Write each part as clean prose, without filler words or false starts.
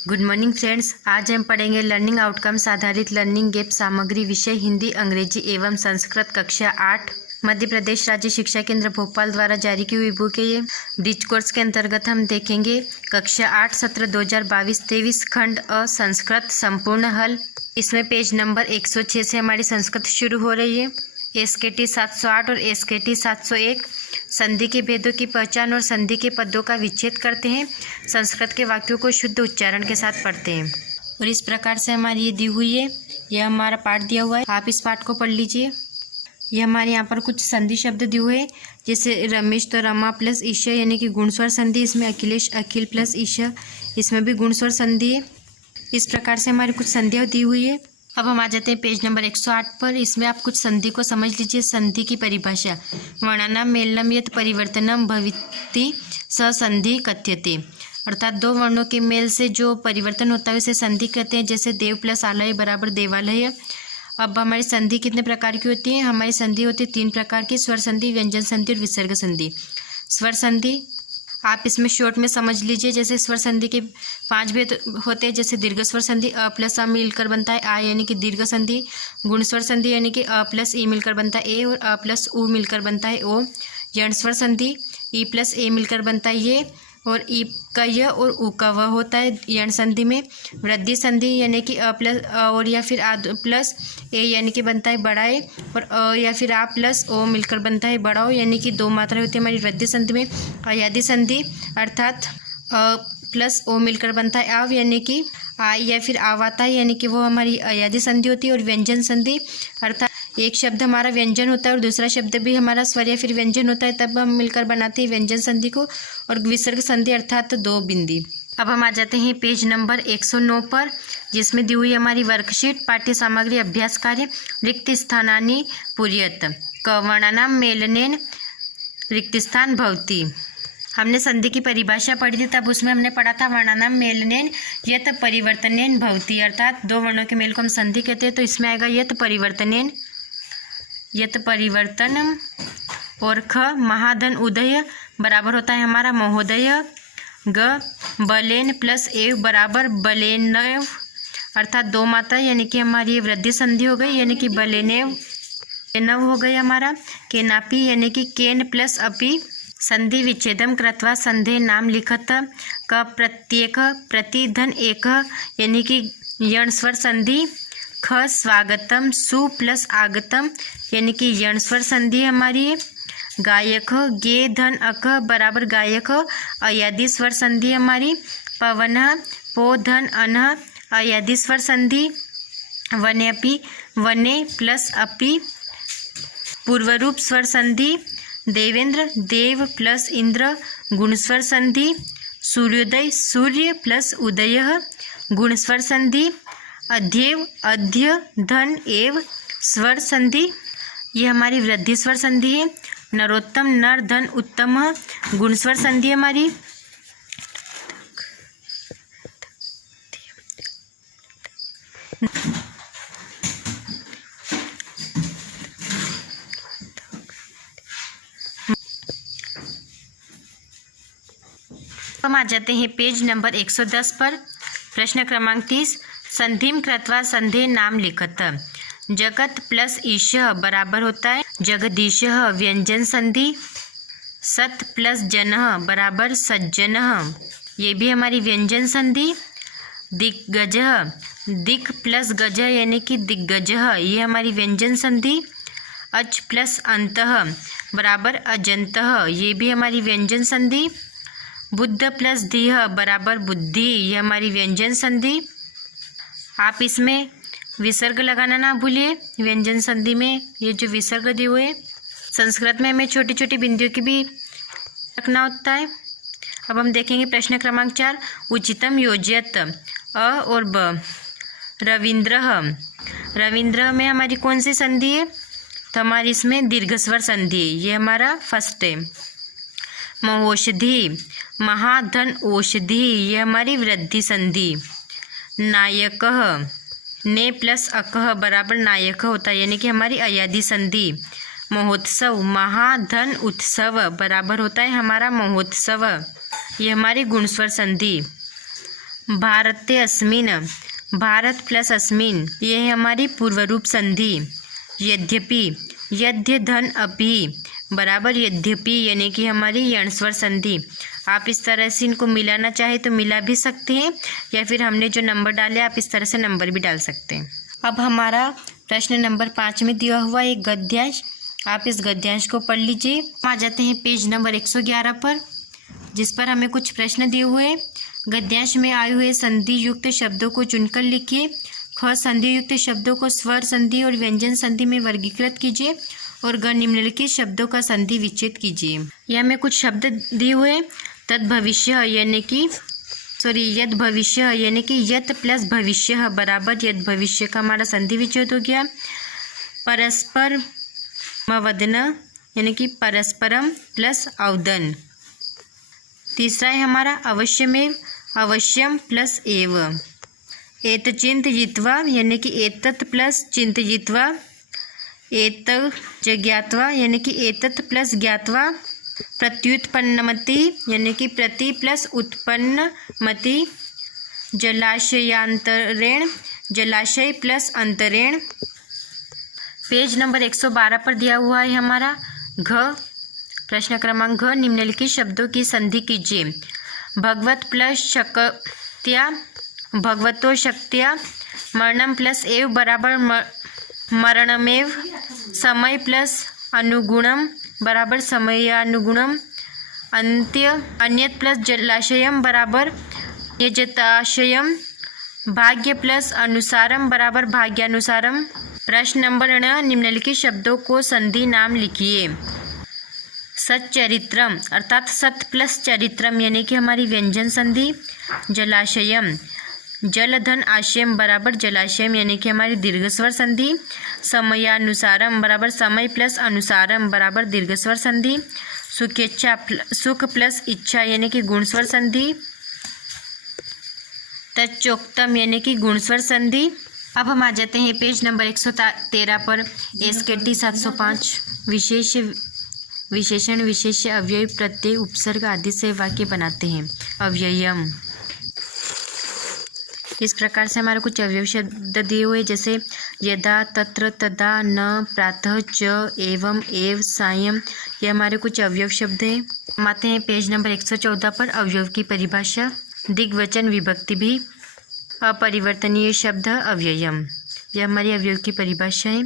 Good morning friends. आज हम पढ़ेंगे लर्निंग आउटकम्स आधारित लर्निंग गैप सामग्री विषय हिंदी, अंग्रेजी एवं संस्कृत कक्षा 8 मध्य प्रदेश राज्य शिक्षा केंद्र भोपाल द्वारा जारी की हुई बुक है। ये ब्रिज कोर्स के अंतर्गत हम देखेंगे कक्षा 8 सत्र 2022-23 खंड अ संस्कृत संपूर्ण हल। इसमें पेज नंबर 106 से हमारी संस्कृत शुरू हो रही है। SKT 708 और SKT 701 संधि के भेदों की पहचान और संधि के पदों का विच्छेद करते हैं। संस्कृत के वाक्यों को शुद्ध उच्चारण के साथ पढ़ते हैं। और इस प्रकार से हमारी ये दी हुई है, यह हमारा पाठ दिया हुआ है। आप इस पाठ को पढ़ लीजिए। ये हमारे यहाँ पर कुछ संधि शब्द दिए हुए हैं, जैसे रमेश तो रमा प्लस ईशा यानी कि गुणस्वर संधि। इसमें अखिलेश अखिल प्लस ईशा, इसमें भी गुणस्वर संधि है। इस प्रकार से हमारी कुछ संधियाँ दी हुई है। अब हम आ जाते हैं पेज नंबर 108 पर। इसमें आप कुछ संधि को समझ लीजिए। संधि की परिभाषा: वर्णानाम मेलनम यत् परिवर्तनम भविति स संधि कथ्यते। अर्थात दो वर्णों के मेल से जो परिवर्तन होता है उसे संधि कहते हैं। जैसे देव प्लस आलय बराबर देवालय। अब हमारी संधि कितने प्रकार की होती है? हमारी संधि होती है 3 प्रकार की: स्वर संधि, व्यंजन संधि और विसर्ग संधि। स्वर संधि आप इसमें शॉर्ट में समझ लीजिए। जैसे स्वर संधि के 5 भेद होते हैं। जैसे दीर्घ स्वर संधि अ प्लस अ मिलकर बनता है आ यानी कि दीर्घ संधि। गुण स्वर संधि यानी कि अ प्लस ई मिलकर बनता है ए और अ प्लस उ मिलकर बनता है ओ। यण स्वर संधि ई प्लस ए मिलकर बनता है ये और ई का य और उ का व होता है यण संधि में। वृद्धि संधि यानी कि अ प्लस अ और या फिर आ प्लस ए यानी कि बनता है बड़ा ए और अ या फिर आ प्लस ओ मिलकर बनता है बड़ा ओ यानी कि 2 मात्राएं होती है हमारी वृद्धि संधि में। अयादि संधि अर्थात अ प्लस ओ मिलकर बनता है आव यानी कि आ या फिर आव आता है यानी कि वो हमारी अयादि संधि होती है। और व्यंजन संधि अर्थात एक शब्द हमारा व्यंजन होता है और दूसरा शब्द भी हमारा स्वर या फिर व्यंजन होता है, तब हम मिलकर बनाते हैं व्यंजन संधि को। और विसर्ग संधि अर्थात 2 बिंदी। अब हम आ जाते हैं पेज नंबर 109 पर, जिसमें दी हुई हमारी वर्कशीट पाठ्य सामग्री अभ्यास कार्य रिक्त स्थानानि पूरयत कवर्णानाम मेलनेन रिक्त स्थान भवति। हमने संधि की परिभाषा पढ़ी थी, तब उसमें हमने पढ़ा था वर्णानाम मेलनेन यत परिवर्तनेन भवति। अर्थात 2 वर्णों के मेल को हम संधि कहते हैं। तो इसमें आएगा यत परिवर्तनेन, यत परिवर्तनम। और ख महाधन उदय बराबर होता है हमारा महोदय। ग बलेन प्लस एव बराबर बलेनव अर्थात 2 मात्रा यानी कि हमारी ये वृद्धि संधि हो गई यानी कि बलेनेव। केनव हो गई हमारा केनापी यानी कि केन प्लस अपी। संधि विच्छेदम कृत्वा संधे नाम लिखत क प्रत्येक प्रतिधन एक यानी कि यण स्वर संधि। ख स्वागतम सु प्लस आगतम यानी कि यण स्वर संधि हमारी है। गायक गे धन अक बराबर गायक अयादि स्वर संधि हमारी। पवन पो धन अनह अयादि स्वर संधि। वन्यपि वने प्लस अपि पूर्वरूप स्वर संधि। देवेंद्र देव प्लस इंद्र गुणस्वर संधि। सूर्योदय सूर्य प्लस उदय गुणस्वर संधि। अध्येव अध्य धन एव स्वर संधि, ये हमारी वृद्धि स्वर संधि है। नरोत्तम नर धन उत्तम गुणस्वर संधि हमारी। हम आ जाते हैं पेज नंबर 110 पर। प्रश्न क्रमांक 30 संधिम कृत्वा संधे नाम लिखत। जगत प्लस ईशः बराबर होता है जगदीशः व्यंजन संधि। सत प्लस जनः बराबर सज्जनः, ये भी हमारी व्यंजन संधि। दिग्गजः दिक् प्लस गजः यानी कि दिग्गजः, ये हमारी व्यंजन संधि। अच प्लस अंतः बराबर अजंतः, ये भी हमारी व्यंजन संधि। बुद्ध प्लस धीः बराबर बुद्धि, ये हमारी व्यंजन संधि। आप इसमें विसर्ग लगाना ना भूलिए। व्यंजन संधि में ये जो विसर्ग दिए हुए, संस्कृत में हमें छोटी छोटी बिंदियों की भी रखना होता है। अब हम देखेंगे प्रश्न क्रमांक 4 उचितम योज्यत अ और ब। रविंद्रः रविंद्र में हमारी कौन सी संधि है? तो हमारी इसमें दीर्घ स्वर संधि, ये हमारा फर्स्ट है। महौषधि महाधन औषधि, ये हमारी वृद्धि संधि। नायकः ने प्लस अकह बराबर नायक होता है यानी कि हमारी अयादि संधि। महोत्सव महाधन उत्सव बराबर होता है हमारा महोत्सव, ये हमारी गुणस्वर संधि। भारते अस्मिन, भारत प्लस अस्मिन, ये है हमारी पूर्व रूप संधि। यद्यपि, यद्य धन अपि बराबर यद्यपि, यानी कि हमारी यणस्वर संधि। आप इस तरह से इनको मिलाना चाहे तो मिला भी सकते हैं, या फिर हमने जो नंबर डाले आप इस तरह से नंबर भी डाल सकते हैं। अब हमारा प्रश्न नंबर 5 में दिया हुआ एक गद्यांश, आप इस गद्यांश को पढ़ लीजिए। आ जाते हैं पेज नंबर 111 पर, जिस पर हमें कुछ प्रश्न दिए हुए हैं। गद्यांश में आए हुए संधि युक्त शब्दों को चुनकर लिखिए। ख, संधि युक्त शब्दों को स्वर संधि और व्यंजन संधि में वर्गीकृत कीजिए और ग, निम्नलिखित शब्दों का संधि विच्छेद कीजिए। यह हमें कुछ शब्द दिए हुए, तद भविष्य यानी कि यद भविष्य यानी कि यत प्लस भविष्य बराबर यद भविष्य का हमारा संधि विच्छेद हो गया। परस्पर मवदन यानी कि परस्परम प्लस अवदन। तीसरा है हमारा अवश्यमेव, अवश्यम प्लस एव। एतचिंतयित्वा यानी कि एतत् प्लस चिंतयित्वा। एत ज्ञात्वा यानी कि एतत् प्लस ज्ञात्वा। प्रत्युत्पन्नमति यानी कि प्रति प्लस उत्पन्नमति। जलाशयांतरेण, जलाशय प्लस अंतरेण। पेज नंबर 112 पर दिया हुआ है हमारा घ, प्रश्न क्रमांक घ, निम्नलिखित शब्दों की संधि कीजिए। भगवत प्लस शक्त्या, भगवतो शक्त्या। मरणम प्लस एव बराबर मरणमेव। समय प्लस अनुगुणम बराबर समयानुगुणम। अंत्य, अन्यत प्लस जलाशयम बराबर यजताशयम। भाग्य प्लस अनुसारम बराबर भाग्यानुसारम। प्रश्न नंबर 9, निम्नलिखित शब्दों को संधि नाम लिखिए। सच्चरित्रम अर्थात सत प्लस चरित्रम यानी कि हमारी व्यंजन संधि। जलाशयम, जलधन आशयम बराबर जलाशयम यानी कि हमारी दीर्घस्वर संधि। समयानुसारम बराबर समय प्लस अनुसारम बराबर दीर्घस्वर संधि। सुखेच्छा, सुख प्लस इच्छा यानी कि गुणस्वर संधि। तच्चोक्तम यानी कि गुणस्वर संधि। अब हम आ जाते हैं पेज नंबर 113 पर। SKT 705 विशेषण, विशेष्य, अव्यय, प्रत्यय, उपसर्ग आदि से वाक्य बनाते हैं। अव्ययम, इस प्रकार से हमारे कुछ अवयव शब्द दिए हुए, जैसे यदा, तत्र, तदा, न, प्रातः, च, एवं, एव, सायं, ये हमारे कुछ अवयव शब्द हैं। हम आते हैं पेज नंबर 114 पर। अवयव की परिभाषा। दिग्वचन विभक्ति भी अपरिवर्तनीय शब्द अव्ययम, यह हमारी अवयव की परिभाषा है।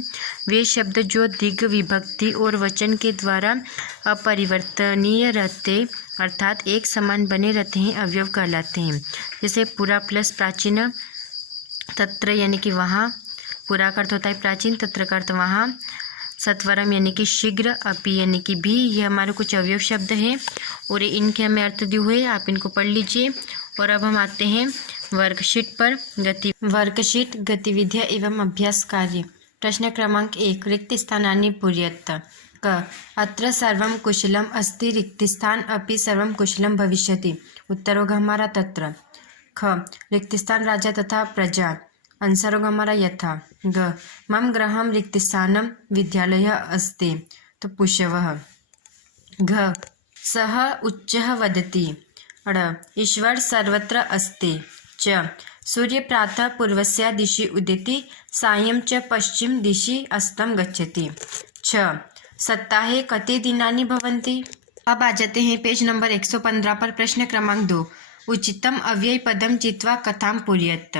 वे शब्द जो दिग, विभक्ति और वचन के द्वारा अपरिवर्तनीय रहते अर्थात एक समान बने रहते हैं अवयव कहलाते हैं। जैसे पुरा प्लस प्राचीन। तत्र यानी कि वहाँ, पुरा का अर्थ होता है प्राचीन, तत्र का अर्थ वहाँ। सत्वरम यानी कि शीघ्र। अपि यानी कि भी, ये हमारे कुछ अवयव शब्द हैं और इनके हमें अर्थ दिए हुए, आप इनको पढ़ लीजिए। और अब हम आते हैं वर्कशीट पर। वर्कशीट, गतिविधियाँ एवं अभ्यास कार्य। प्रश्न क्रमांक 1, रिक्त स्थानानि पूरयेत्। क, अत्र सर्वं कुशलम् अस्ति, रिक्तस्थान अपि सर्वं कुशलं भविष्यति। उत्तर होगा हमारा तत्र। ख, रिक्तस्थान राजा तथा प्रजा। आंसर होगा हमारा यथा। ग, मम गृहं रिक्तस्थानं विद्यालयः अस्ति, तो पुष्यवः। घ, सः उच्चः वदति। ड़, ईश्वर सर्वत्र अस्ति। च, सूर्य प्रातः पूर्वस्य दिशि उदेति, सायं च पश्चिम दिशि अस्तं गच्छति। छ, सप्ताहे कति दिनानि भवन्ति। अब आ जाते हैं पेज नंबर 115 पर। प्रश्न क्रमांक 2, उचितम अव्ययपदं चित्वा कथां पूरयेत्।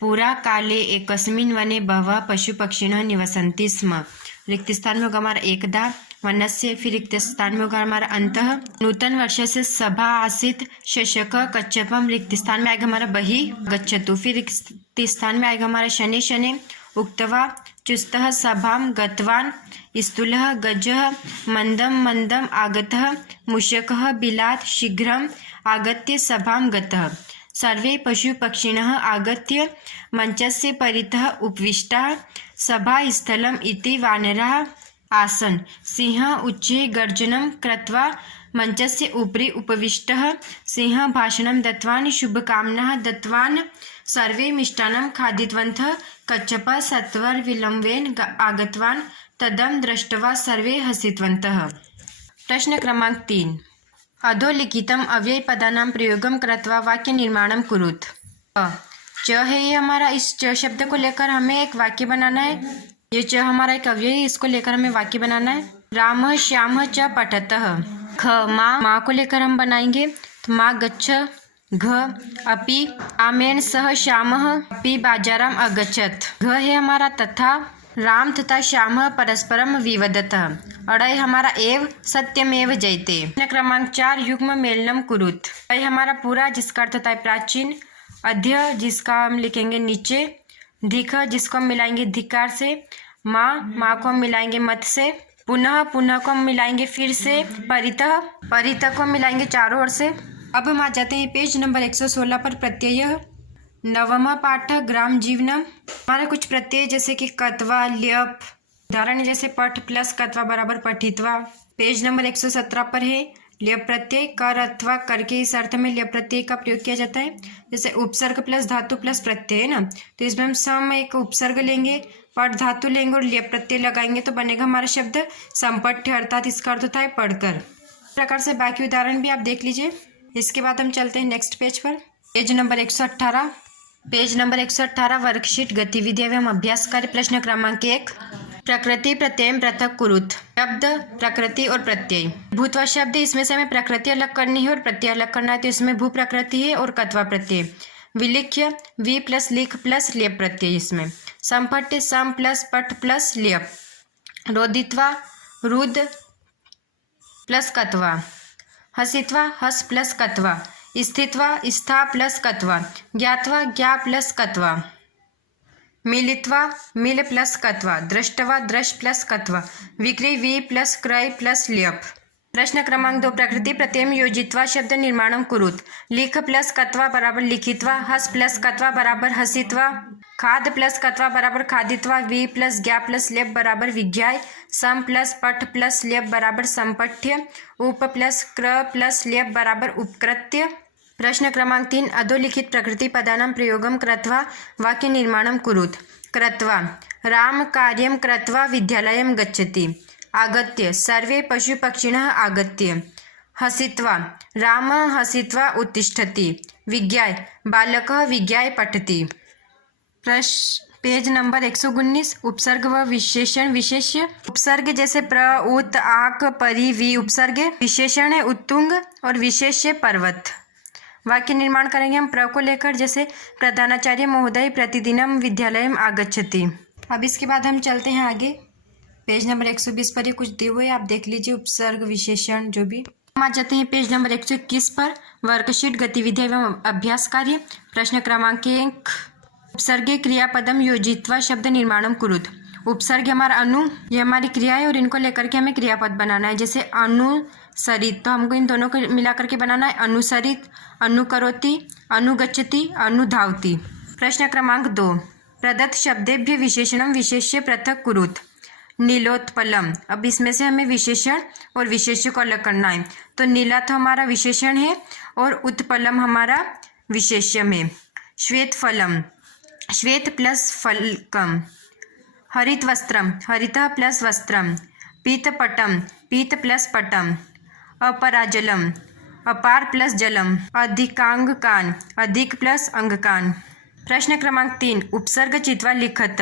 पुरा काले एकस्मिन् वने बहवः पशुपक्षिणः निवसन्ति स्म। रिक्तस्थान में होगा हमारा एकदा, वनस्य, फिर रिक्तस्थान में होगा हमारा अंतः। नूतन वर्ष से सभा आसीत्, शशक कच्छपम, रिक्तस्थान में आएगा हमारा बहि गच्छतु। फिर रिक्तस्थान में आएगा हमारा शनि शनि। उक्त्वा चुस्तः सभां गतवान्, स्थूलः गजः मंदं मंदम् आगतः, मूषकः बिलात् शीघ्रम् आगत्य सभां गतः। सर्वे पशुपक्षिणः आगत्य मंचस्य परितः उपविष्टाः। सभास्थलम् इति वानराः आसन्। सिंहः उच्चैः गर्जनं कृत्वा मंचस्य उपरि उपविष्टः। सिंहः भाषणं दत्तवान्, शुभकामनाः दत्तवान्। सर्वे मिष्टान्नं खादितवन्तः। कच्छपः सत्वरविलम्बेन आगतवान्, तदं दृष्ट्वा सर्वे हसितवन्तः। प्रश्न क्रमांक 3, अधोलिखितम् अव्ययपदानां प्रयोगं कृत्वा वाक्यनिर्माणं कुरुत्। च है ये हमारा, इस च शब्द को लेकर हमें एक वाक्य बनाना है। ये च हमारा एक अव्यय है, इसको लेकर हमें वाक्य बनाना है। राम श्याम च पठतः। ख माँ को लेकर हम बनाएंगे तो माँ गच्छ। घ अपि रामेण सह श्यामः अपि बाजाराम अगच्छत्। घ है हमारा तथा, राम तथा श्याम परस्परम विवदतः। अड़य हमारा एव सत्यमेव जयते। प्रश्न क्रमांक 4 युग्म मेलनम कुरुत। अय हमारा पूरा, जिसका अर्थ होता है प्राचीन। अध्य जिसका हम लिखेंगे नीचे। धिख जिसको हम मिलाएंगे धिकार से। माँ को हम मिलाएंगे मत से। पुनः को हम मिलाएंगे फिर से। परितः को हम मिलाएंगे चारों ओर से। अब हम आ जाते हैं पेज नंबर 116 पर। प्रत्यय नवम पाठ ग्राम जीवनम। हमारा कुछ प्रत्यय जैसे कि कत्वा, ल्यप, उदाहरण जैसे पठ प्लस कत्वा बराबर पठित्वा। पेज नंबर 117 पर है ल्यप प्रत्यय। कर अथवा करके इस अर्थ में ल्यप प्रत्यय का प्रयोग किया जाता है। जैसे उपसर्ग प्लस धातु प्लस प्रत्यय है ना, तो इसमें हम सम एक उपसर्ग लेंगे, पठ धातु लेंगे और ल्यप प्रत्यय लगाएंगे तो बनेगा हमारा शब्द संपठ्य, अर्थात इसका अर्थ होता है पढ़कर। इस प्रकार से बाकी उदाहरण भी आप देख लीजिए। इसके बाद हम चलते हैं नेक्स्ट पेज पर। Page number 118। Page number 118 worksheet गतिविधि एवं अभ्यास कार्य। प्रश्न क्रमांक 1 प्रकृति प्रत्यय पृथक कुरुत। शब्द प्रकृति और प्रत्यय। भूत्वा शब्द, इसमें से हमें प्रकृति अलग करनी है और प्रत्यय अलग करना है, तो इसमें भू प्रकृति है और कत्वा प्रत्यय। विलिख्य वी प्लस लिख प्लस ल्यप प्रत्यय। इसमें संपठ्य सम प्लस पठ प्लस ल्यप। रोदित्वा रुद प्लस कत्वा। हसित्वा हस प्लस कत्वा। स्थित्वा स्था प्लस कत्वा। ज्ञात्वा ज्ञा प्लस कत्वा। मिलित्वा मिल प्लस कत्वा। दृष्टवा दृश प्लस कत्वा। विक्री वी प्लस क्रय प्लस ल्यप। प्रश्न क्रमांक 2 प्रकृति प्रत्यय योजित्वा शब्द निर्माणम कुरुत। लिख प्लस कत्वा बराबर लिखित्वा। हस प्लस कत्वा बराबर हसित्वा। खाद प्लस कत्वा बराबर खादित्वा। वी प्लस ज्ञा प्लस ल्यप बराबर विज्ञाय। सम प्लस पठ प्लस ल्यप बराबर संपठ्य। उप प्लस क्र प्लस ल्यप बराबर उपकृत्य। प्रश्न क्रमांक 3 अधोलिखित प्रकृति पदानां प्रयोगम कृत्वा वाक्य निर्माणम कुरुत। कृत्वा राम कार्यं कृत्वा विद्यालयं गच्छति। आगत्य सर्वे पशुपक्षिणः आगत्य। हसित्वा राम हसित्वा उत्तिष्ठति। विज्ञाय बालकः विज्ञाय पठति। पेज नंबर 119 उपसर्ग व विशेषण विशेष्य। उपसर्ग जैसे प्र उत आक परि वि उपसर्ग। विशेषण है उत्तुंग और विशेष्य पर्वत। वाक्य निर्माण करेंगे हम प्र को लेकर, जैसे प्रधानाचार्य महोदय प्रतिदिनम विद्यालयम आगच्छति। अब इसके बाद हम चलते हैं आगे। पेज नंबर 120 पर ही कुछ दिए हुए आप देख लीजिए, उपसर्ग विशेषण जो भी। हम आ जाते हैं पेज नंबर 121 पर वर्कशीट गतिविधि एवं अभ्यास कार्य। प्रश्न क्रमांक 1 उपसर्गे क्रियापदम योजित्वा शब्द निर्माणम कुरुत। उपसर्ग हमारा अनु, ये हमारी क्रिया है और इनको लेकर के हमें क्रियापद बनाना है। जैसे अनुसरित, तो हमको इन दोनों को मिला करके बनाना है। अनुसरित, अनुकरोति, अनुगच्छति, अनुधावति। प्रश्न क्रमांक 2 प्रदत्त शब्देभ्य विशेषणम विशेष्य पृथक कुरुत। नीलोत्पलम, अब इसमें से हमें विशेषण और विशेष्य को अलग करना है। तो नीला तो हमारा विशेषण है और उत्पलम हमारा विशेष्यम है। श्वेत फलम, श्वेत प्लस फलकम। हरित वस्त्रम, हरितः प्लस वस्त्रम। पीतपटम, पीत प्लस पटम। अपराजलम, अपार प्लस जलम। अधिकांगकान, अधिक प्लस अंगकान। प्रश्न क्रमांक 3 उपसर्ग चित्वा लिखत।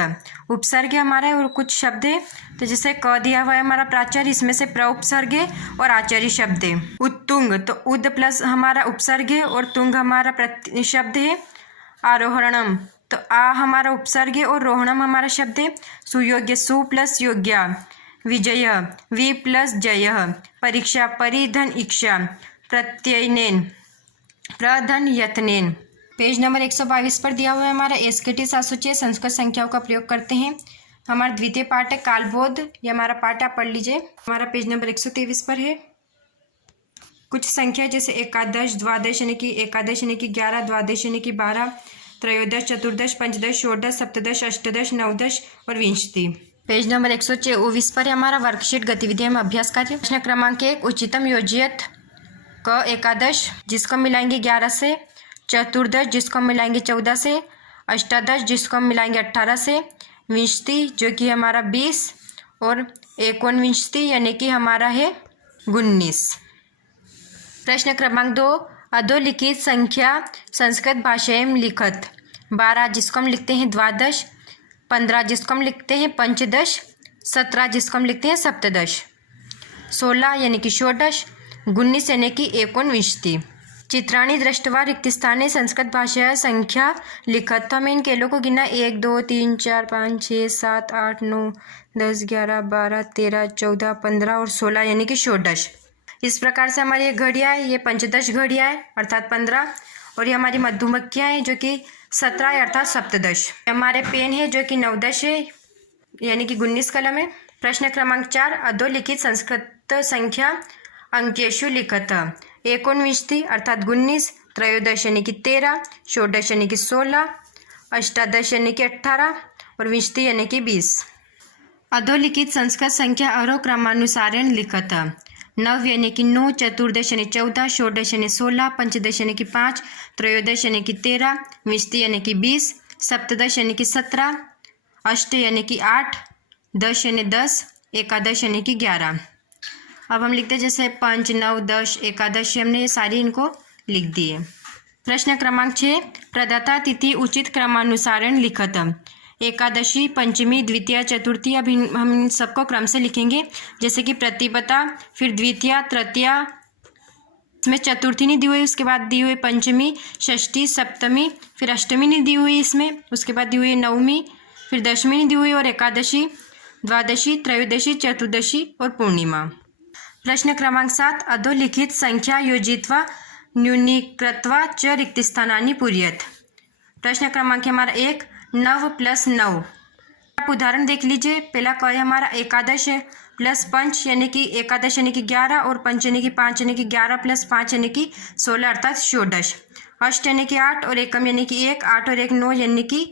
उपसर्ग हमारा है और कुछ शब्द है, तो जैसे क दिया हुआ है हमारा प्राचार्य, इसमें से प्र उपसर्ग है और आचार्य शब्द है। उत्तुंग, तो उद प्लस हमारा उपसर्ग है और तुंग हमारा शब्द है। आरोहणम, तो आ हमारा उपसर्ग है और रोहणम हमारा शब्द है। सुयोग्य, सु प्लस योग्या। विजय, वि प्लस जय। परीक्षा, परिधन इक्षा। प्रत्ययनेन, प्रधन यत्नेन। पेज नंबर 122 पर दिया हुआ है हमारा एसकेटी 706 संस्कृत संख्याओं का प्रयोग करते हैं। हमारा द्वितीय पाठ है कालबोध, ये हमारा पाठ आप पढ़ लीजिए। हमारा पेज नंबर 123 पर है। कुछ संख्या जैसे एकादश, द्वादश यानी कि एकादश यानी कि 11, द्वादश यानी कि 12, त्रयोदश, चतुर्दश, पंचदश, षोडश, सप्तदश, अष्टदश, नवदश और विंशति। पेज नंबर 124 पर हमारा वर्कशीट गतिविधि में अभ्यास कार्य। प्रश्न क्रमांक 1 उचितम योजियत। क एकादश जिसको मिलाएंगे 11 से। चतुर्दश जिसको मिलाएंगे 14 से। अष्टादश जिसको हम मिलाएंगे 18 से। विंशति जो कि हमारा 20 और एकोनविंशति यानी कि हमारा है 19। प्रश्न क्रमांक 2 अधोलिखित संख्या संस्कृत भाषा में लिखत 12 जिसको हम लिखते हैं द्वादश, 15 जिसको हम लिखते हैं पंचदश, 17 जिसको हम लिखते हैं सप्तदश, 16 यानी कि षोडश, 19 यानी कि एकोनविंशति। चित्राणी दृष्टवा रिक्तस्थाने संस्कृत भाषा संख्या लिखत। तो हमें इन केलों को गिना 1 2 3 4 5 6 7 8 9 10 11 12 13 14 15 और 16 यानी कि षोडश। इस प्रकार से हमारी ये घड़ियाँ है, ये पंचदश घड़ियाँ है अर्थात 15, और ये हमारी मधुमक्खियाँ हैं जो कि 17 है अर्थात सप्तदश। हमारे पेन है जो कि नवदश है यानी कि 19 कलम है। प्रश्न क्रमांक 4 अधोलिखित संस्कृत संख्या अंकेशु लिखत। एकोनविंशति अर्थात 19, त्रयोदश यानी कि 13, षोडश यानी कि 16, अष्टादश यानी कि 18 और विंशति यानी कि 20। अधोलिखित संस्कृत संख्या आरोह क्रमानुसारेण लिखत। नव यानी कि 9, चतुर्दश यानी 14, षोडश यानी 16, पंचदश यानी कि 5, त्रयोदश यानी कि 13, विंशति यानी कि 20, सप्तदश यानी कि 17, अष्ट यानी कि 8, दश यानी 10, एकादश यानी कि 11। अब हम लिखते हैं जैसे 5, 9, 10, एकादश, हमने ये सारी इनको लिख दिए। प्रश्न क्रमांक 6 प्रदाता तिथि उचित क्रमानुसारण लिखत। एकादशी, पंचमी, द्वितीया, चतुर्थी। अब हम इन सबको क्रम से लिखेंगे जैसे कि प्रतिपदा, फिर द्वितीया, तृतीया, इसमें चतुर्थी नहीं दी हुई, उसके बाद दी हुई पंचमी, षष्ठी, सप्तमी, फिर अष्टमी नहीं दी हुई इसमें, उसके बाद दी हुई नवमी, फिर दशमी नहीं दी हुई और एकादशी, द्वादशी, त्रयोदशी, चतुर्दशी और पूर्णिमा। प्रश्न क्रमांक 7 अधोलिखित संख्या योजित्वा न्यूनीकृत्वा च रिक्तस्थानानि पूरयेत्। प्रश्न क्रमांक हमारा 1 9 + 9। आप उदाहरण देख लीजिए। पहला क है हमारा एकादश है प्लस पंच यानी कि एकादश यानी कि 11 और पंच यानी कि 5 यानी कि 11 + 5 यानी कि 16 अर्थात षोडश। अष्ट यानी कि 8 और एकम यानी कि 1, 8 और 1 9 यानी कि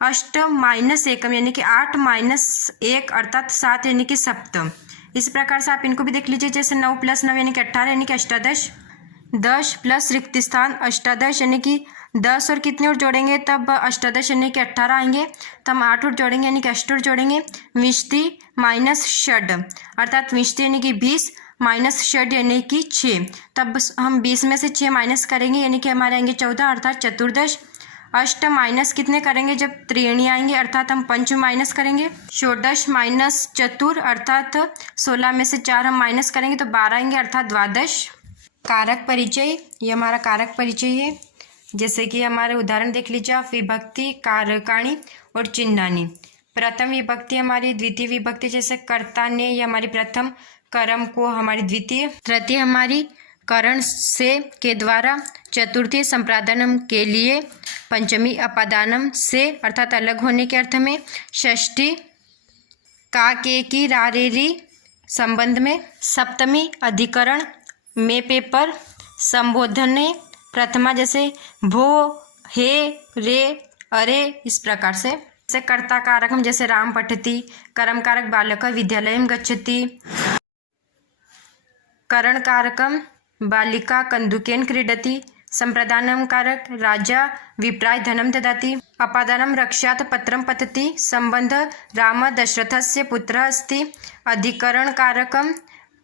अष्ट माइनस एकम यानी कि 8 - 1 अर्थात 7 यानी कि सप्तम। इस प्रकार से आप इनको भी देख लीजिए जैसे 9 + 9 यानी कि 18 यानी कि अष्टादश, 10 प्लस रिक्त स्थान अष्टादश यानी कि 10 और कितने और जोड़ेंगे तब अष्टादश यानी कि 18 आएंगे, तब हम 8 और जोड़ेंगे यानी कि अष्ट और जोड़ेंगे। विंशति माइनस षड अर्थात विंशति यानी कि 20 माइनस षड यानी कि 6, तब हम 20 में से 6 माइनस करेंगे यानी कि हमारे आएंगे 14 अर्थात चतुर्दश। अष्ट माइनस कितने करेंगे जब त्रिणी आएंगे अर्थात हम पंच माइनस करेंगे। षोडश माइनस चतुर अर्थात 16 में से 4 हम माइनस करेंगे तो 12 आएंगे अर्थात द्वादश। कारक परिचय, ये हमारा कारक परिचय है। जैसे कि हमारे उदाहरण देख लीजिए आप, विभक्ति, कारकाणी और चिन्हानी। प्रथम विभक्ति हमारी, द्वितीय विभक्ति जैसे कर्ता ने, ये हमारी प्रथम, कर्म को हमारी द्वितीय, तृतीय हमारी करण से के द्वारा, चतुर्थी संप्रादानम के लिए, पंचमी अपादानम से अर्थात अलग होने के अर्थ में, षष्ठी का के की रारेरी संबंध में, सप्तमी अधिकरण में पेपर, संबोधने प्रथमा जैसे भो, हे, रे, अरे, इस प्रकार से। जैसे कर्ता कारकम जैसे राम पठति, कर्म कारक बालक विद्यालयम गच्छति, करण कारकम बालिका कंदुकेन क्रीडति, संप्रदानम कारक राजा विप्राय धनम ददाति, अपादानम रक्षात पत्रम पतति, संबंध राम दशरथस्य पुत्रः अस्ति, अधिकरण कारकम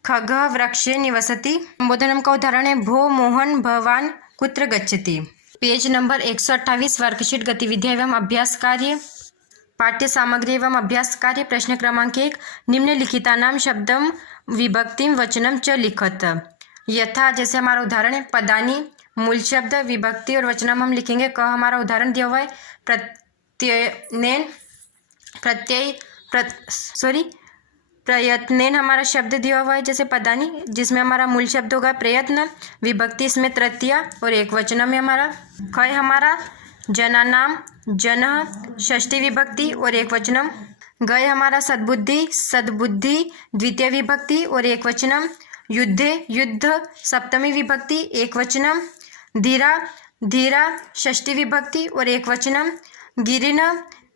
खगः वृक्षे निवसति। संबोधनम का उदाहरण है भो मोहन भवान कुत्र गच्छति। पेज नंबर 128 वर्कशीट गतिविधियां एवं अभ्यास कार्य, पाठ्य सामग्री एवं अभ्यास कार्य। प्रश्न क्रमांक 1 निम्नलिखितानां शब्दम विभक्तिम वचनम च लिखत। यथा जैसे हमारा उदाहरण है पदानी, मूल शब्द, विभक्ति और वचनम हम लिखेंगे। क हमारा उदाहरण दिया हुआ है प्रयत्नेन हमारा शब्द दिया हुआ है जैसे पदानी, जिसमें हमारा मूल शब्द होगा प्रयत्न, विभक्ति इसमें तृतीया और एक वचन में हमारा। ख हमारा जनानाम, जन, षष्ठी विभक्ति और एक वचनम। गय हमारा सद्बुद्धि, सद्बुद्धि द्वितीय विभक्ति और एक वचनम। युद्धे, युद्ध सप्तमी विभक्ति एक वचनम। धीरा, धीरा षष्ठी विभक्ति और एक वचनम। गिरिन,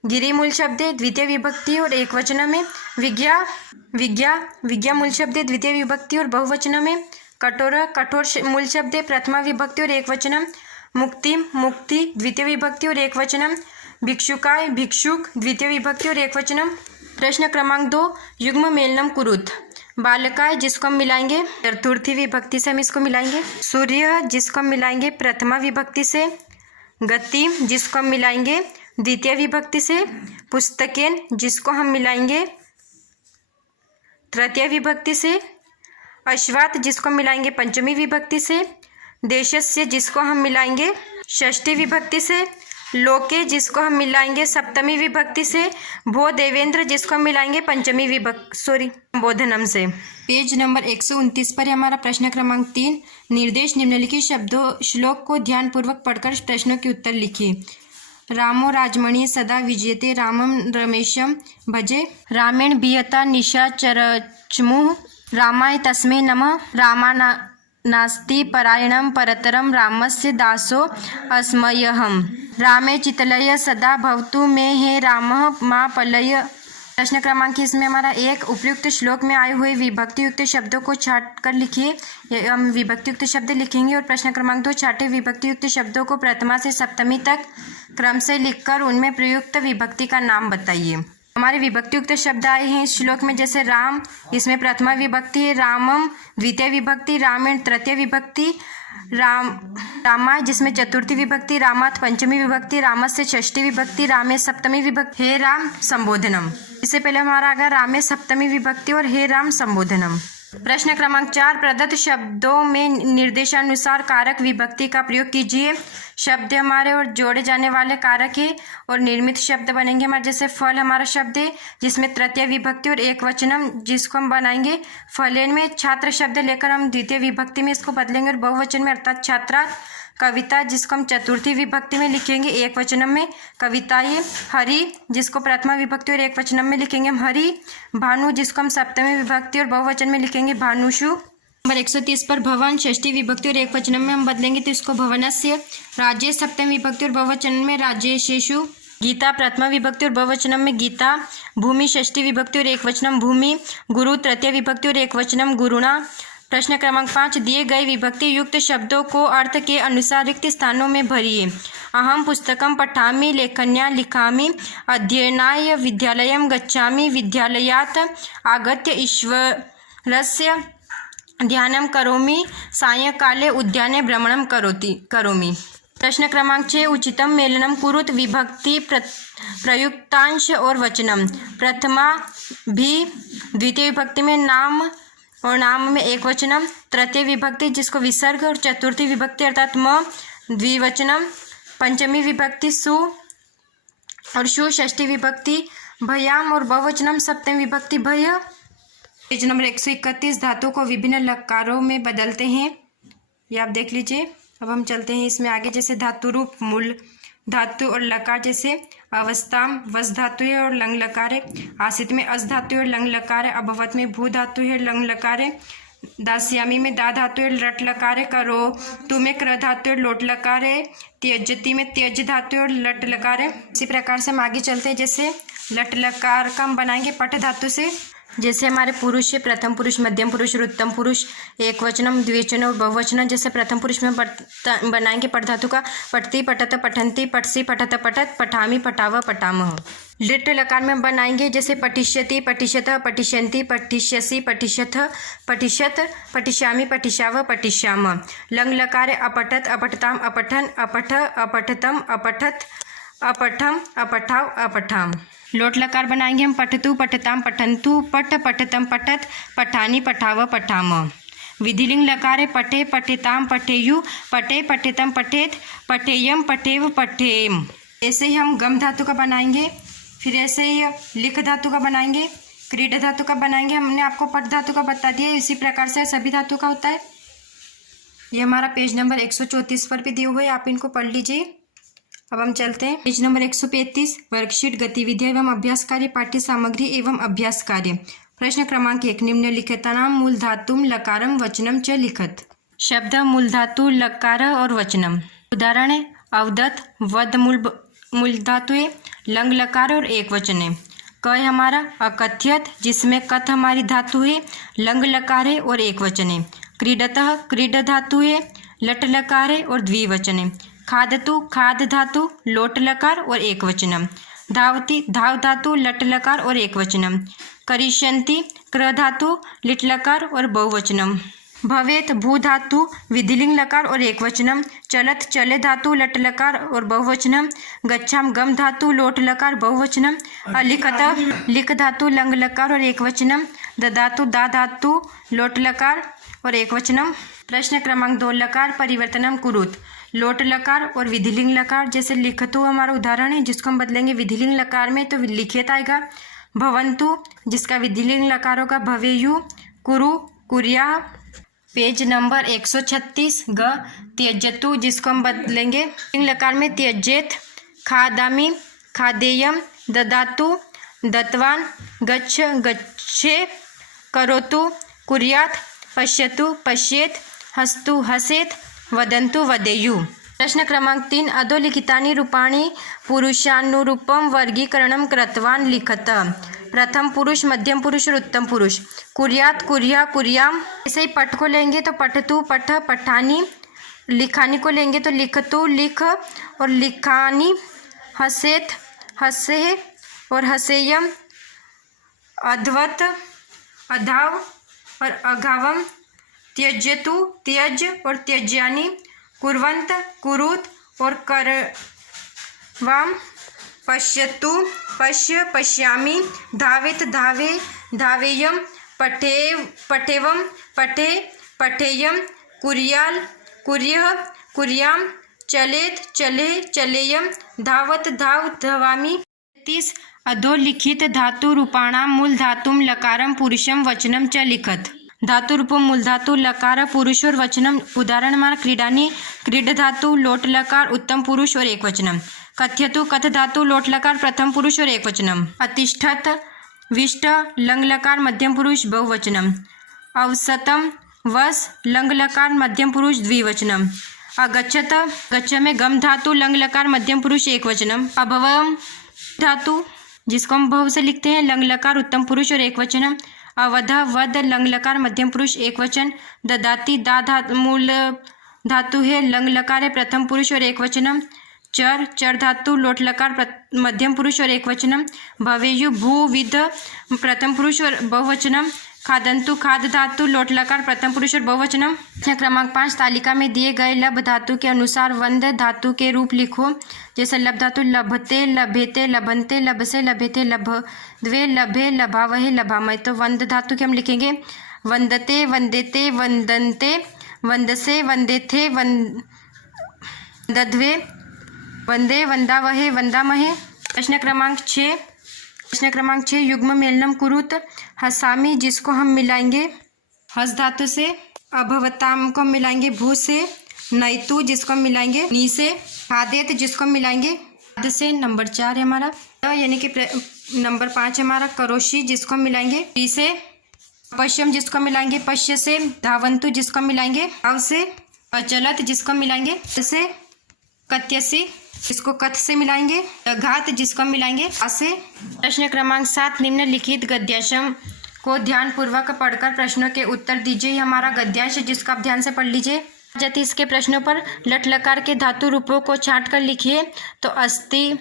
गिरी मूल शब्द द्वितीय विभक्ति और एक वचन में। विज्ञा, विज्ञा, विज्ञा मूल शब्द द्वितीय विभक्ति और बहुवचन में। कठोर, कठोर मूल शब्द प्रथमा विभक्ति और एक वचनम। मुक्ति, मुक्ति द्वितीय विभक्ति और एक वचनम। भिक्षुकाय, भिक्षुक द्वितीय विभक्ति और एक वचनम। प्रश्न क्रमांक 2 युग्म मेलनम कुरुत। बालकाय जिसको हम मिलाएंगे चतुर्थी विभक्ति से हम इसको मिलाएंगे। सूर्य जिसको हम मिलाएंगे प्रथमा विभक्ति से। गति जिसको हम मिलाएंगे द्वितीय विभक्ति से। पुस्तकेन जिसको हम मिलाएंगे तृतीय विभक्ति से। अश्वात जिसको हम मिलाएंगे पंचमी विभक्ति से। देशस्य जिसको हम मिलाएंगे षष्ठी विभक्ति से। लोके जिसको हम मिलाएंगे सप्तमी विभक्ति से। भो देवेंद्र जिसको हम मिलाएंगे पंचमी संबोधनम से। पेज नंबर 129 पर हमारा प्रश्न क्रमांक 3 निर्देश निम्नलिखित शब्दों श्लोक को ध्यानपूर्वक पढ़कर प्रश्नों के उत्तर लिखिए। रामो राजमणि सदा विजयते रामम रमेशम भजे। रामेण बियता निशाचरचमुः रामाय तस्मै नमः। नास्ति परायणं परतरं रामस्य दासो अस्मयहम्। रामे चितलय सदा भवतु मे हे रामः मा पलय। प्रश्न क्रमांक इसमें हमारा 1 उपयुक्त श्लोक में आए हुए विभक्ति युक्त शब्दों को छाट कर लिखिए। हम विभक्ति युक्त शब्द लिखेंगे। और प्रश्न क्रमांक 2 छाटे विभक्ति युक्त शब्दों को प्रथमा से सप्तमी तक क्रम से लिखकर उनमें प्रयुक्त विभक्ति का नाम बताइए। हमारे विभक्ति युक्त शब्द आए हैं इस श्लोक में, जैसे राम इसमें प्रथमा विभक्ति है, रामम द्वितीय विभक्ति, रामेण तृतीय विभक्ति, रामाय जिसमें चतुर्थी विभक्ति, रामात पंचमी विभक्ति, रामस्य षष्ठी विभक्ति, रामे सप्तमी विभक्ति, हे राम संबोधनम। इससे पहले हमारा आ गया रामे सप्तमी विभक्ति और हे राम संबोधनम। प्रश्न क्रमांक 4 प्रदत्त शब्दों में निर्देशानुसार कारक विभक्ति का प्रयोग कीजिए। शब्द हमारे और जोड़े जाने वाले कारक है और निर्मित शब्द बनेंगे हमारे। जैसे फल हमारा शब्द है जिसमें तृतीय विभक्ति और एकवचनम जिसको हम बनाएंगे फलेन में। छात्र शब्द लेकर हम द्वितीय विभक्ति में इसको बदलेंगे और बहुवचन में अर्थात छात्रा। कविता जिसको हम चतुर्थी विभक्ति में लिखेंगे एक वचनम में कविताएं। हरि जिसको प्रथमा विभक्ति और एक वचनम में लिखेंगे हम हरि। भानु जिसको हम सप्तमी विभक्ति और बहुवचन में लिखेंगे भानुषु। नंबर 130 पर भवन षष्ठी विभक्ति और एक वचनम में हम बदलेंगे तो इसको भवनस्य। राजेश सप्तमी विभक्ति और बहुवचन में राजेशेषु। गीता प्रथमा विभक्ति और बहुवचनम में गीता। भूमि षष्ठी विभक्ति और एक वचनम भूमि। गुरु तृतीय विभक्ति और एक वचनम गुरुणा। प्रश्न क्रमांक 5 दिए गए विभक्ति युक्त शब्दों को अर्थ के अनुसार रिक्त स्थानों में भरिए। अहम पुस्तकम पठामि लेखन्या लिखामि। अध्ययनाय विद्यालयं गच्छामि। विद्यालयात् आगत्य ईश्वरस्य ध्यानं करोमि। सायंकाले उद्याने भ्रमणं करोमि। प्रश्न क्रमांक 6 उचितम मेलनम कुरुत विभक्ति प्रयुक्तांश और वचनम। प्रथमा भी द्वितीय विभक्ति में नाम और नाम में एक वचनम। तृतीय विभक्ति जिसको विसर्ग और चतुर्थी विभक्ति अर्थात म द्विवचनम। पंचमी विभक्ति सु और शु। षष्ठी विभक्ति भयाम और बहुवचनम। सप्तमी विभक्ति भय। पेज नंबर 131 धातु को विभिन्न लकारों में बदलते हैं, ये आप देख लीजिए। अब हम चलते हैं इसमें आगे। जैसे धातु रूप मूल धातु और लकार जैसे अवस्थाम वस धातु है और लंग लकार है। आसित में अस धातु है और लंग लकार है। अभवत में भू धातु है लंग लकार है। दास्यामी में दा धातु है लट लकार है। करो तु में क्र धातु है लोट लकार है। त्यजती में त्यज धातु है और लट लकार है। इसी प्रकार से हम आगे चलते हैं। जैसे लट लकार का हम बनाएंगे पट धातु से। जैसे हमारे पुरुष है प्रथम पुरुष मध्यम पुरुष और उत्तम पुरुष एक वचनम द्विवचन और बहुवचन। जैसे प्रथम पुरुष में बनाएंगे पट धातु का पठती पठत पठंती पठसी पठत पठत पठामी पठाव पठामह। लिट लकार में बनाएंगे जैसे पठिष्यति पठिष्यत पठिष्यन्ति पठिष्यसि पठिष्यथ पठिष्यत पठिष्यामि पठिष्याव पठिष्याम। लंग लकार अपठत अपठताम अपठन अपठ अपठतम अपठत अपठम अपठाव अपठाम। लोट लकार बनाएंगे हम पठतु पठताम पठन्तु पठ पठतम पठत पठानी पठाव पठाम। विधिलिंग लकार है पठे पठेताम पठेयु पठे पठेतम पठेत पठेयम पठेव पठेम। ऐसे ही हम गम धातु का बनाएंगे। फिर ऐसे ही लिख धातु का बनाएंगे। क्रीड धातु का बनाएंगे। हमने आपको पट धातु का बता दिया। इसी प्रकार से सभी धातु का होता है। ये हमारा पेज नंबर 134 पर भी दिए हुए, आप इनको पढ़ लीजिए। अब हम चलते हैं पेज नंबर 135 वर्कशीट गतिविधियां एवं अभ्यास कार्य पाठ्य सामग्री एवं अभ्यास कार्य। प्रश्न क्रमांक 1 निम्नलिखितानां मूल धातुम लकारम वचनम च लिखत। शब्द मूल धातु लकार और वचनम। उदाहरण है अवदत वद मूल धातु है लंग लकार और एक वचन है। क हमारा अकथ्यत जिसमें कथ हमारी धातु है लंग लकार है और एक वचन है। क्रीडतः क्रीड धातु है लट लकार है और द्विवचन है। खादतु खाद धातु लोट लकार और एक वचनम। धावती धाव धातु लट लकार और एकवचनम। करिष्यन्ति क्र धातु लिट लकार और बहुवचनम। भवेत भू धातु विधिलिंग लकार और एकवचनम। चलत चले धातु लट लकार और बहुवचनम। गच्छाम गम धातु लोट लकार बहुवचनम। अलिखत लिख धातु लंग लकार और एकवचनम। दधातु दा धातु लोट लकार और एकवचनम। प्रश्न क्रमांक 2 लकार परिवर्तनम कुरुत। लोट लकार और विधिलिंग लकार, जैसे लिखतु हमारा उदाहरण है जिसको हम बदलेंगे विधिलिंग लकार में तो लिखित आएगा। भवंतु जिसका विधिलिंग लकार होगा भवेयु। कुरु कुरिया। पेज नंबर 136 ग त्यजतु जिसको हम बदलेंगे लकार में त्यजेत। खादामी खादेयम। ददातु दत्वान। गच्छ गच्छे। करोतु कुर्यात। पश्यतु पश्येत। हस्तु हसेत। वदन्तु वदेयु। प्रश्न क्रमांक 3 अधोलिखितानि रूपाणि पुरुषानुरूपम वर्गीकरणम कृतवान लिखत। प्रथम पुरुष, मध्यम पुरुष और उत्तम पुरुष। कुर्यात कुर्या कुर्याम। ऐसे ही पठ को लेंगे तो पठतु पठ पठानी। लिखानी को लेंगे तो लिखतु लिख और लिखानी। हसेत हसे और हसेयम। अध्वत अधाव और अघावम। त्यजतु त्यज और त्यज्यानि। कुर्वन्त कुरुत और करवाम। पश्यतु पश्य पश्यामि। धावेत धावे धावेयम। पठेव पठेवम पठे पठेयम। कुर्याल कुर्यः कुर्याम। चलेत चले चलेयम। धावत धाव धावामि। 30 अधोलिखित धातु रूपाणाम मूल धातुम लकारम पुरुषम वचनम च लिखत। धातु रूपम मूल धातु लकार पुरुष और वचनम। उदाहरण हमारा क्रीडानी क्रीड धातु लोट लकार उत्तम पुरुष और एकवचनम। कथ्यतु कथ धातु लोट लकार प्रथम पुरुष और एकवचनम। अतिष्ठत विष्ट लंग लकार मध्यम पुरुष बहुवचनम। अवसतम वस लंग लकार मध्यम पुरुष द्विवचनम। अगच्छत गच्छ में गम धातु लंग लकार मध्यम पुरुष एकवचनम। अभवम धातु जिसको हम बहु से लिखते हैं लंग लकार उत्तम पुरुष और एकवचनम। अवध वध लंग लकार मध्यम पुरुष एकवचन। ददाती दा धातु मूल धातु है लंग लकार है प्रथम पुरुष और एकवचनम। चर चर धातु लोट लकार मध्यम पुरुष और एकवचनम। भवेयु भू विध प्रथम पुरुष और बहुवचनम। खादंतु खाद धातु लोट लकार प्रथम पुरुष और बहुवचनम। प्रश्न क्रमांक 5 तालिका में दिए गए लब धातु के अनुसार वंद धातु के रूप लिखो। जैसे लब धातु लभते लभेते लभंते लभसे लभेते लभद्वे लभे लभावहे लभामय। तो वंद धातु के हम लिखेंगे वंदते वंदेते वंदन्ते वंदसे वंदेथे वंदद्वे वंदे वंदावहे वंदामहे। प्रश्न क्रमांक 6 युग्म मेलनम कुरुत। हसामी जिसको हम मिलाएंगे हस धातु से। अभवताम को हम मिलाएंगे भू से। नैतु जिसको हम मिलाएंगे नी से। खादेत जिसको हम मिलाएंगे खाद से। नंबर 4 है हमारा यानी कि नंबर 5 है हमारा करोशी जिसको हम मिलाएंगे टी से। पश्यम जिसको मिलाएंगे पश्य से। धावंतु जिसको मिलाएंगे धाव से। अचलत जिसको मिलाएंगे से। कत्यसी जिसको कथ से मिलाएंगे। घात जिसको मिलाएंगे आसे। प्रश्न क्रमांक 7 निम्नलिखित गद्यांश को ध्यान पूर्वक पढ़कर प्रश्नों के उत्तर दीजिए। हमारा गद्यांश जिसका आप ध्यान से पढ़ लीजिए। यदि इसके प्रश्नों पर लट लकार के धातु रूपों को छांट कर लिखिए तो अस्ति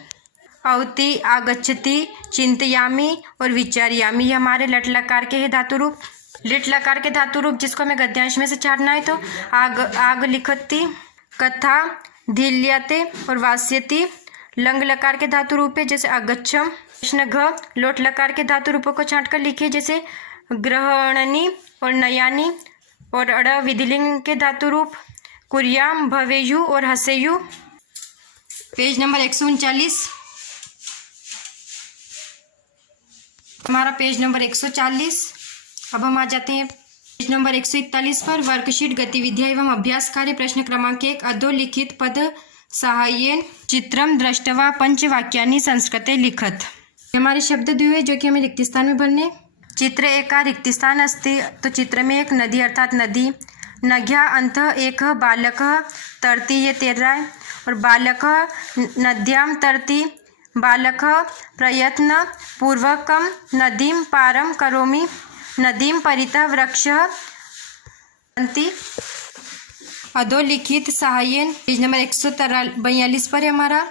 औति आगच्छति चिंतयामी और विचारयामी ये हमारे लट लकार के है धातु रूप। लिट लकार के धातु रूप जिसको हमें गद्यांश में से छांटना है तो आग लिखती कथा धील्याते और वास्यति। लंग लकार के धातु रूप है जैसे अगच्छम। प्रश्न घ लोट लकार के धातु रूपों को छांट कर लिखिए जैसे ग्रहणनी और नयानी। और अड़ विधिलिंग के धातु रूप कुर्याम भवेयु और हसेयु। पेज नंबर 139 हमारा पेज नंबर 140। अब हम आ जाते हैं पेज नंबर 141 पर। वर्कशीट गतिविधियां एवं अभ्यास कार्य। प्रश्न क्रमांक 1 अधोलिखित पद सहाय्येन चित्रम दृष्ट्वा पंचवाक्यानि संस्कृते लिखत। हमारे शब्द द्वय जो कि हमें रिक्त स्थान में भरने। चित्र एका रिक्त स्थान अस्ति तो चित्र में एक नदी अर्थात नदी। नघ्या अंत एक बालक तरती ये तैर रहा है और बालक नद्याम तरती। बालक प्रयत्न पूर्वकम नदीम पारम करोमि। नदीम परितः वृक्षः अंति। अधोलिखित सहाय्येन पेज नंबर 142 पर है हमारा।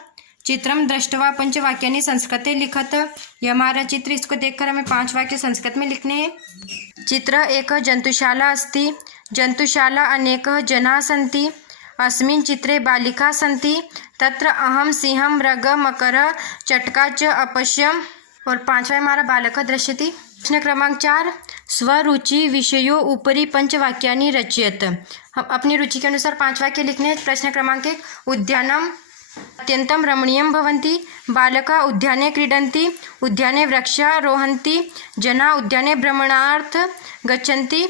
चित्रम दृष्ट्वा पंचवाक्यानि संस्कृते लिखत। यह हमारा चित्र, इसको देखकर हमें 5 वाक्य संस्कृत में लिखने हैं। चित्र एक जंतुशाला अस्ति। जंतुशाला अनेकः जनाः सन्ति। अस्मिन् चित्रे बालिकाः सन्ति। तत्र अहं सिंहं मृग मकर चटका च अपश्यम्। और 5वां हमारा बालकः दृश्यति। प्रश्न क्रमांक 4, स्वरुचि विषयों उपरि पंचवाक्यानि रचयत। हम अपनी रुचि के अनुसार 5 वाक्य लिखने हैं। प्रश्न क्रमांक 1, उद्यानम अत्यंतं रमणीयं भवन्ति। बालकाः उद्याने क्रीडन्ति। उद्याने वृक्षारोहन्ति। जनाः उद्याने भ्रमणार्थ गच्छन्ति।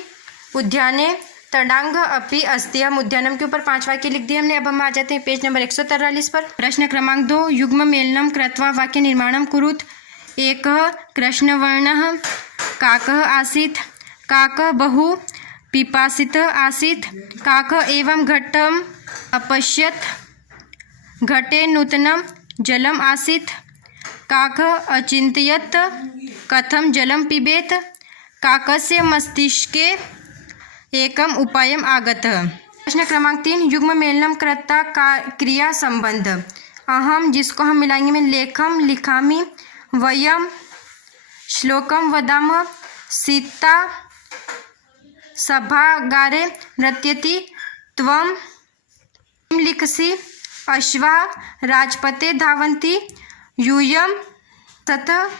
उद्याने तडांग अपि अस्ति। हम उद्यानम के ऊपर 5 वाक्य लिख दिए हमने। अब हम आ जाते हैं पेज नंबर 143 पर। प्रश्न क्रमांक 2, युग्म मेलनं कृत्वा वाक्य निर्माणं कुरुत। एकः कृष्णवर्णः काकः आसीत्। काकः बहु पिपासितः आसीत्। काकः एवं घटम् अपश्यत्। घटे नूतनं जलम् आसीत्। काकः अचिन्तयत् कथं जलं पिबेत्। काकस्य मस्तिष्के एकम् उपायम् आगतः। प्रश्न क्रमांक 3, युग्म मेलनं कर्ता क्रिया संबंध। अहम, जिसको हम मिलाएंगे में लेखम लिखामि। वयम श्लोकम वदामः। सीता सभागारे नृत्यति। त्वं लिखसि। अश्वाः राजपथे धावन्ति। यूयं ततः।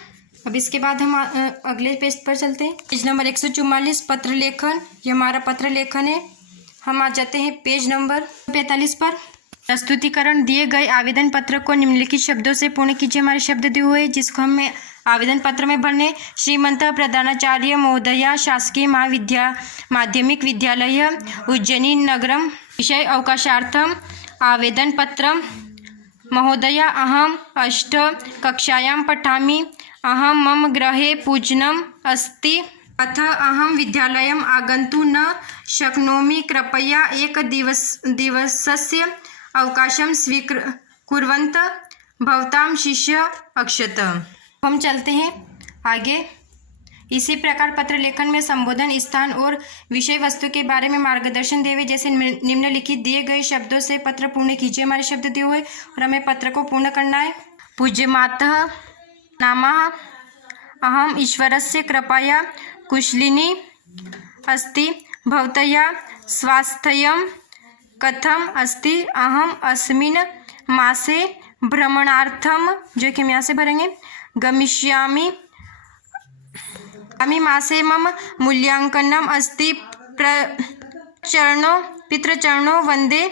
अब इसके बाद हम अगले पेज पर चलते हैं। पेज नंबर 144, पत्र लेखन। ये हमारा पत्र लेखन है। हम आ जाते हैं पेज नंबर 45 पर। प्रस्तुतिकरण, दिए गए आवेदन पत्र को निम्नलिखित शब्दों से पूर्ण कीजिए। हमारे शब्द दिए हुए जिसको हमें आवेदन पत्र में भरने। श्रीमंत प्रधानाचार्य महोदया, शासकीय माध्यमिक विद्यालय उज्जैनी नगरम। विषय अवकाशार्थम आवेदन पत्रम। महोदया, अहम 8 कक्षायां पठामि। अहं मम गृहे पूजनम् अस्ति। अतः अहं विद्यालयम् आगन्तुं न शक्नोमि। कृपया दिवसस्य अवकाशं स्वीकुर्वन्तु। भवतां शिष्य अक्षत। हम चलते हैं आगे। इसी प्रकार पत्र लेखन में संबोधन, स्थान और विषय वस्तु के बारे में मार्गदर्शन देवे। जैसे निम्नलिखित दिए गए शब्दों से पत्र पूर्ण कीजिए। हमारे शब्द दिए हुए और हमें पत्र को पूर्ण करना है। पूज्यमातः नामः। अहम ईश्वरस्य कृपया कुशलिनी अस्ति। भवतया स्वास्थ्यं कथम अस्ति। अहम अस्मिन् मासे भ्रमणार्थम, जो कि हम यहाँ से भरेंगे, गमिष्यामि। आगामी मासे मम मूल्यांकनम् अस्ति। पितृचरणो वंदे।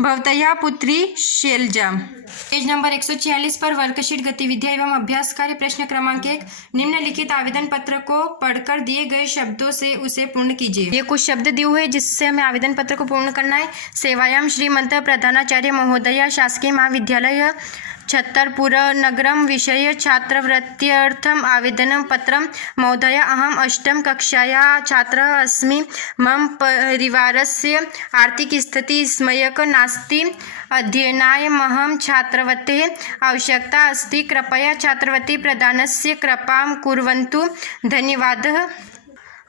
भवतया पुत्री शैलजा। पेज नंबर 146 पर वर्कशीट गतिविधियां एवं अभ्यास कार्य। प्रश्न क्रमांक 1, निम्नलिखित आवेदन पत्र को पढ़कर दिए गए शब्दों से उसे पूर्ण कीजिए। ये कुछ शब्द दिए हुए जिससे हमें आवेदन पत्र को पूर्ण करना है। सेवायां श्रीमंत प्रधानाचार्य महोदया, शासकीय महाविद्यालय छतरपुर नगरम। विषय छात्रवृत्त्यर्थम आवेदन पत्रम। महोदया, अहम 8म कक्षायाः छात्रः अस्मि। मम परिवारस्य आर्थिक स्थितिः सम्यक् नास्ति। अध्ययनाय महं छात्रवृत्तेः आवश्यकता अस्ति। कृपया छात्रवृत्ति प्रदानस्य कृपां कुर्वन्तु। धन्यवादः।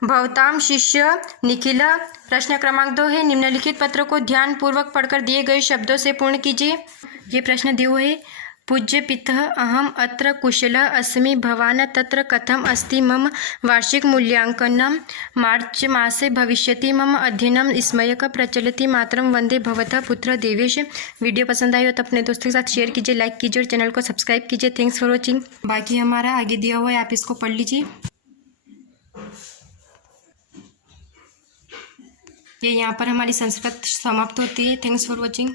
भवतां शिष्य निखिल। प्रश्न क्रमांक 2 है, निम्नलिखित पत्र को ध्यानपूर्वक पढ़कर दिए गए शब्दों से पूर्ण कीजिए। ये प्रश्न दिए हुए। पूज्य पितः, अहम अत्र कुशलः अस्मि। भवान् तत्र कथम् अस्ति। मम वार्षिक मूल्यांकनं मार्च मासे भविष्यति। मम अध्ययनं सम्यक् प्रचलति। मातरं वंदे। भवतः पुत्र देवेश। वीडियो पसंद आई हो तो अपने दोस्तों के साथ शेयर कीजिए, लाइक कीजिए और चैनल को सब्सक्राइब कीजिए। Thanks for watching. बाकी हमारा आगे दिया हुआ है, आप इसको पढ़ लीजिए। ये यहाँ पर हमारी संस्कृत समाप्त होती है। Thanks for watching.